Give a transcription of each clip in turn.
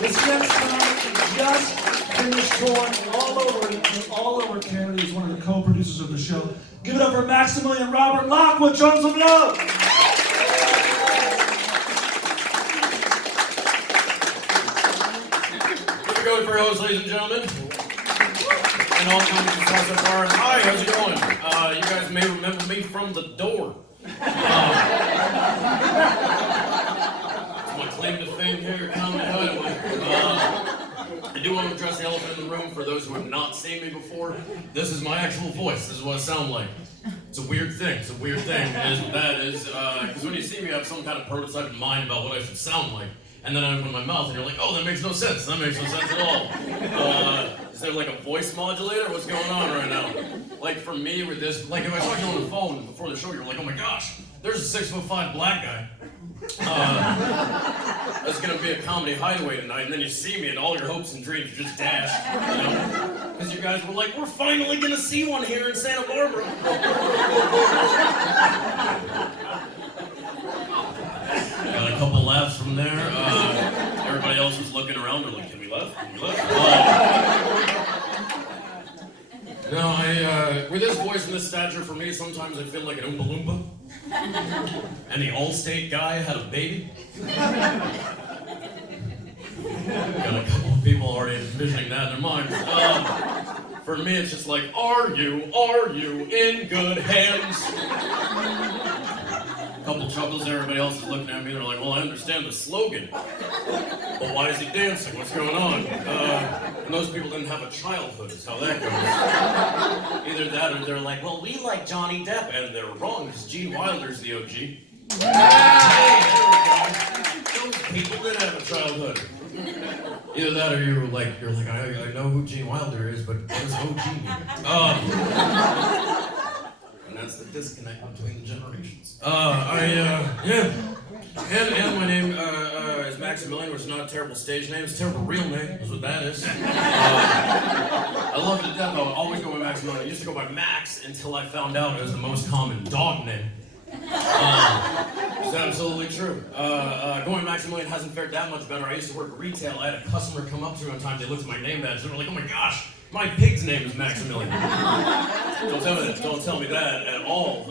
This next comic just finished touring all over Canada. He's one of the co-producers of the show. Give it up for Maximilian Robert Lockwood. Show him some love. Here we go for your host, ladies and gentlemen. And all kinds of stuff so far. Hi, how's it going? You guys may remember me from The Door. It's my claim to fame here at Comedy Hideaway. I do want to address the elephant in the room for those who have not seen me before. This is my actual voice. This is what I sound like. It's a weird thing. It's a weird thing. Is what that is. Because when you see me, I have some kind of prototype in mind about what I should sound like. And then I open my mouth and you're like, oh, that makes no sense. That makes no sense at all. Is there like a voice modulator? What's going on right now? Like for me with this, like if I saw you on the phone before the show, you're like, oh my gosh, there's a 6'5" black guy. That's gonna be a Comedy Hideaway tonight, and then you see me and all your hopes and dreams just dashed, you know? Because you guys were like, we're finally gonna see one here in Santa Barbara. Got a couple laughs from there. Everybody else was looking around, they're like, can we laugh? Can we laugh? No, with this voice and this stature, for me, sometimes I feel like an Oompa Loompa. And the Allstate guy had a baby. Got a couple of people already envisioning that in their minds. For me, it's just like, are you in good hands? A couple chuckles, everybody else is looking at me, they're like, well, I understand the slogan. But why is he dancing? What's going on? And those people didn't have a childhood, is how that goes. Either that or they're like, well, we like Johnny Depp, and they're wrong, because Gene Wilder's the OG. Hey, those people did have a childhood. Either that or you're like, I know who Gene Wilder is, but what does OG mean? And that's the disconnect between the generations. Yeah. And my name is Maximilian, which is not a terrible stage name. It's a terrible real name, is what that is. I love it to death. I'll always go by Maximilian. I used to go by Max until I found out it was the most common dog name. It's absolutely true. Going Maximilian hasn't fared that much better. I used to work retail. I had a customer come up to me one time. They looked at my name badge. They were like, oh my gosh, my pig's name is Maximilian. Don't tell me that at all.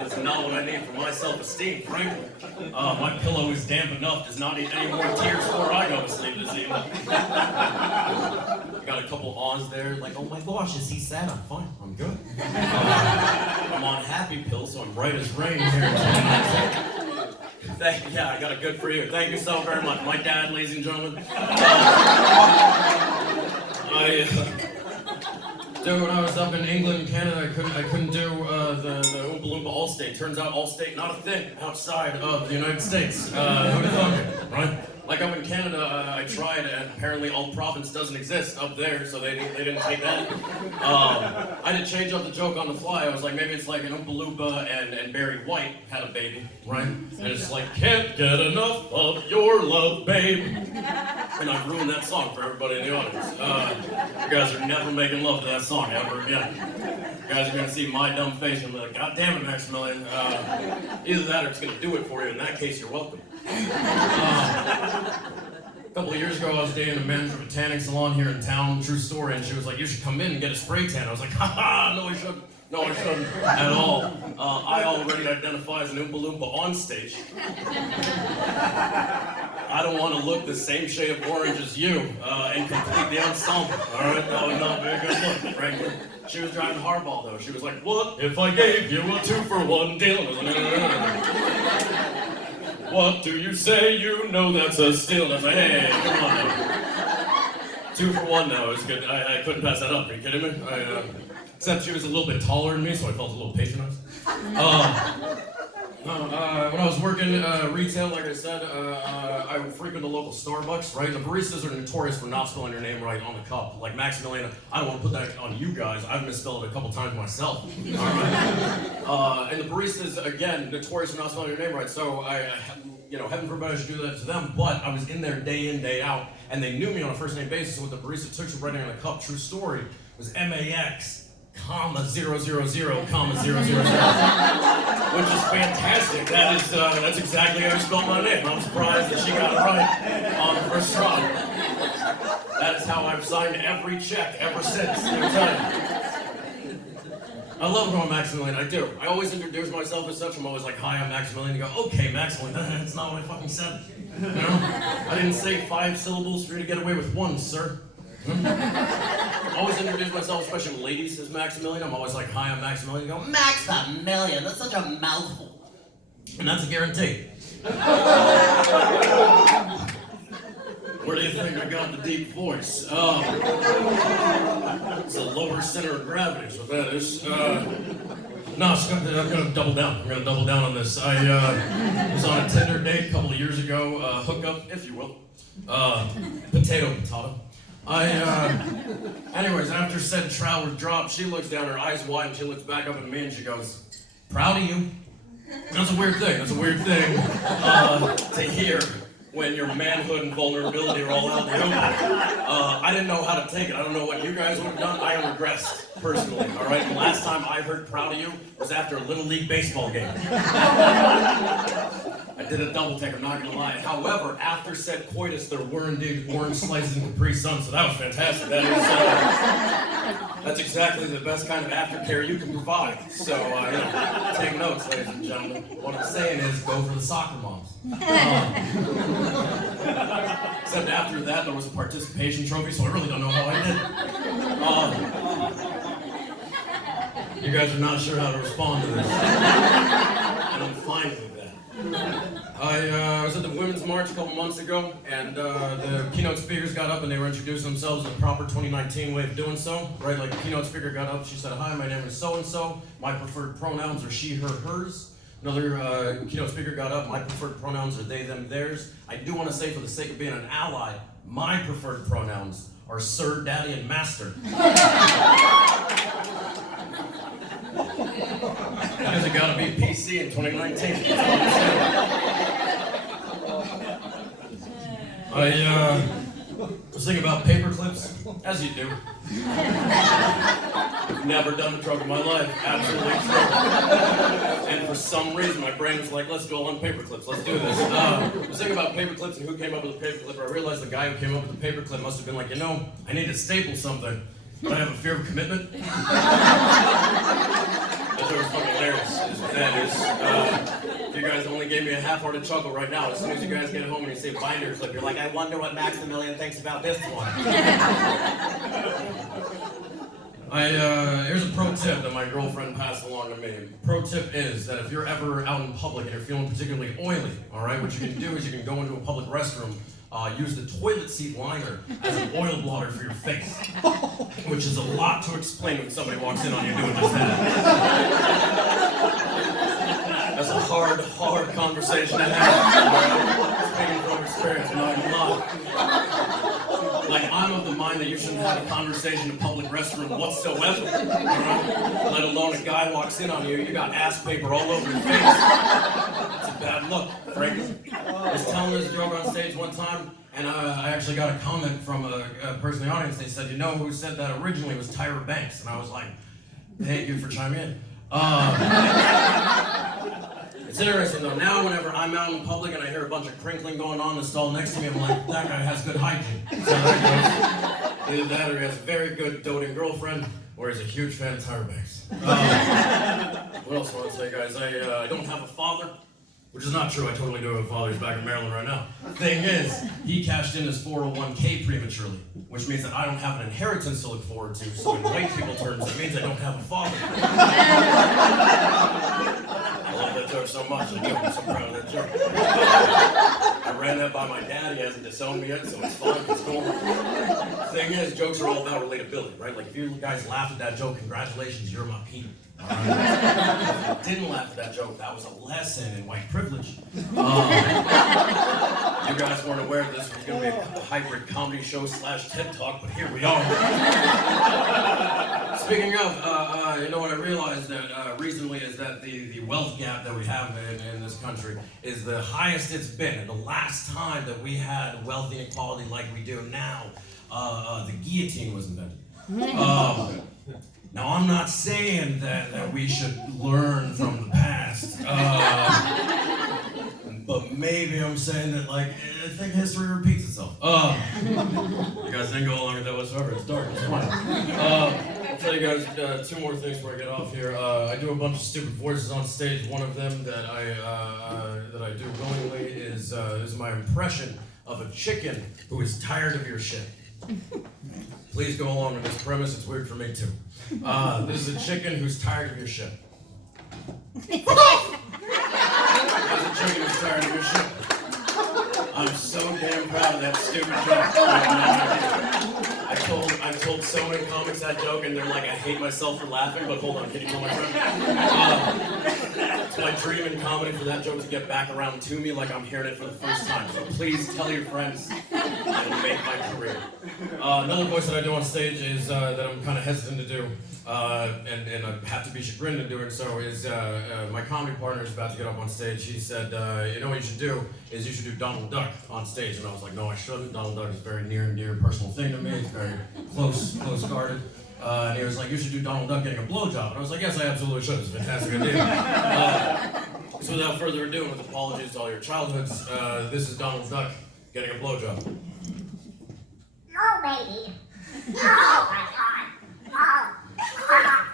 It's not what I need for my self-esteem, frankly. My pillow is damp enough, does not need any more tears before I go to sleep this evening. I got a couple awes there, like, oh my gosh, is he sad? I'm fine, I'm good. I'm on happy pills, so I'm bright as rain here tonight. Yeah, I got a good for you. Thank you so very much. My dad, ladies and gentlemen. When I was up in England, Canada, I couldn't do the Oompa Loompa Allstate. Turns out Allstate not a thing outside of the United States. Who'd have thunk it, right? Like up in Canada, I tried, and apparently all province doesn't exist up there, so they didn't take that. I did change up the joke on the fly. I was like, maybe it's like an Oompa Loompa and Barry White had a baby, right? And it's like, can't get enough of your love, babe. And I ruined that song for everybody in the audience. You guys are never making love to that song ever again. You guys are gonna see my dumb face and be like, God damn it, Maximilian. Either that or it's gonna do it for you. In that case, you're welcome. A couple of years ago, I was dating a manager of a tanning salon here in town, true story, and she was like, you should come in and get a spray tan. I was like, haha, no I shouldn't. No, I shouldn't at all. I already identify as an Oompa Loompa on stage. I don't want to look the same shade of orange as you and complete the ensemble. All right, that would not be a good look, frankly. She was driving hardball, though. She was like, what if I gave you a 2-for-1 deal? And I was like, no. What do you say? You know that's a steal. And I was like, hey, come on now. 2-for-1 now is good. I couldn't pass that up. Are you kidding me? Except she was a little bit taller than me, so I felt a little patronized. When I was working retail, like I said, I would frequent the local Starbucks, right? The baristas are notorious for not spelling your name right on the cup. Like Maximilian, I don't want to put that on you guys. I've misspelled it a couple times myself. All right? And the baristas, again, notorious for not spelling your name right. So heaven forbid I should do that to them. But I was in there day in, day out, and they knew me on a first name basis. So what the barista took to writing on the cup, true story, was MAX. comma 000, comma 000, which is fantastic. That's exactly how you spell my name. I'm surprised that she got it right on the first try. that's how I've signed every check ever since. Every time. I love going Maximilian, I do. I always introduce myself as such. I'm always like, hi, I'm Maximilian. You go, okay, Maximilian, that's not what I fucking said. You know? I didn't say 5 syllables for you to get away with 1, sir. I always introduce myself, especially ladies, as Maximilian. I'm always like, hi, I'm Maximilian. You go, Maximilian, that's such a mouthful. And that's a guarantee. Where do you think I got the deep voice? It's the lower center of gravity, is what that is. No, I'm gonna double down. I'm gonna double down on this. I was on a Tinder date a couple of years ago, hookup, if you will. Potato. Anyways, after said trowel drop, she looks down, her eyes wide, and she looks back up at me and she goes, proud of you. That's a weird thing. To hear when your manhood and vulnerability are all out in the open. I didn't know how to take it. I don't know what you guys would have done. I regressed, personally, all right? The last time I heard proud of you was after a Little League baseball game. I did a double take, I'm not gonna lie. However, after said coitus, there were indeed orange slices and Capri Sun, so that was fantastic. That's exactly the best kind of aftercare you can provide. So, take notes, ladies and gentlemen. What I'm saying is, go for the soccer moms. Except after that, there was a participation trophy, so I really don't know how I did. You guys are not sure how to respond to this. And I'm fine with that. I was at the Women's March a couple months ago, and the keynote speakers got up and they were introducing themselves in the proper 2019 way of doing so, right? Like the keynote speaker got up, she said, hi, my name is so-and-so, my preferred pronouns are she, her, hers. Another keynote speaker got up, my preferred pronouns are they, them, theirs. I do want to say, for the sake of being an ally, my preferred pronouns are sir, daddy, and master. Because it gotta be PC in 2019. I was thinking about paper clips, as you do. Never done a drug in my life, absolutely true. And for some reason, my brain was like, let's go on paper clips, let's do this. I was thinking about paper clips and who came up with a paper clip. I realized the guy who came up with the paper clip must have been like, I need to staple something, but I have a fear of commitment. That's what was fucking hilarious, is what that is. You guys only gave me a half-hearted chuckle right now. As soon as you guys get home and you see a binder clip, you're like, I wonder what Maximilian thinks about this one. Here's a pro tip that my girlfriend passed along to me. Pro tip is that if you're ever out in public and you're feeling particularly oily, all right, what you can do is you can go into a public restroom, use the toilet seat liner as an oil blotter for your face, which is a lot to explain when somebody walks in on you doing just that. That's a hard conversation to have. Speaking from experience, I'm not gonna lie. Like, I'm of the mind that you shouldn't have a conversation in a public restroom whatsoever. Let alone a guy walks in on you, you got ass paper all over your face. It's a bad look, frankly. I was telling this joke on stage one time, and I actually got a comment from a person in the audience. They said, you know who said that originally was Tyra Banks. And I was like, thank you for chiming in. It's interesting though, now whenever I'm out in public and I hear a bunch of crinkling going on in the stall next to me, I'm like, that guy has good hygiene. So there goes. Either that or he has a very good doting girlfriend, or he's a huge fan of Tyra Banks. What else do I want to say, guys? I don't have a father, which is not true. I totally do have a father. He's back in Maryland right now. Thing is, he cashed in his 401k prematurely, which means that I don't have an inheritance to look forward to. So in white people terms, it means I don't have a father. I love that joke so much. I'm so proud of that joke. I ran that by my dad. He hasn't disowned me yet, so it's fine. It's cool. Thing is, jokes are all about relatability, right? Like, if you guys laughed at that joke, congratulations, you're my people. If you didn't laugh at that joke, that was a lesson in white privilege. You guys weren't aware this was going to be a hybrid comedy show / TED Talk, but here we are. Speaking of, what I realized that recently is that the wealth gap that we have in this country is the highest it's been. And the last time that we had wealth inequality like we do now, the guillotine was invented. Now, I'm not saying that we should learn from the past. But maybe I'm saying that, like, I think history repeats itself. You guys didn't go along with that whatsoever. It's dark. It's fine. I'll tell you guys two more things before I get off here. I do a bunch of stupid voices on stage. One of them that I do willingly is my impression of a chicken who is tired of your shit. Please go along with this premise. It's weird for me too. This is a chicken who's tired of your shit. There's a chicken who's tired of your shit. I'm so damn proud of that stupid joke. I've told so many comics that joke, and they're like, I hate myself for laughing. But hold on, can you tell my friend? It's my dream in comedy for that joke to get back around to me like I'm hearing it for the first time. So please tell your friends. It'll make my career. Another voice that I do on stage is that I'm kind of hesitant to do, and I have to be chagrined in doing so, is my comedy partner is about to get up on stage. He said, you know what you should do is you should do Donald Duck on stage. And I was like, no, I shouldn't. Donald Duck is a very near and dear personal thing to me. It's very close guarded. And he was like, you should do Donald Duck getting a blowjob. And I was like, yes, I absolutely should. It's a fantastic idea. So without further ado, with apologies to all your childhoods, this is Donald Duck getting a blowjob. No, baby. Oh, my God. Oh.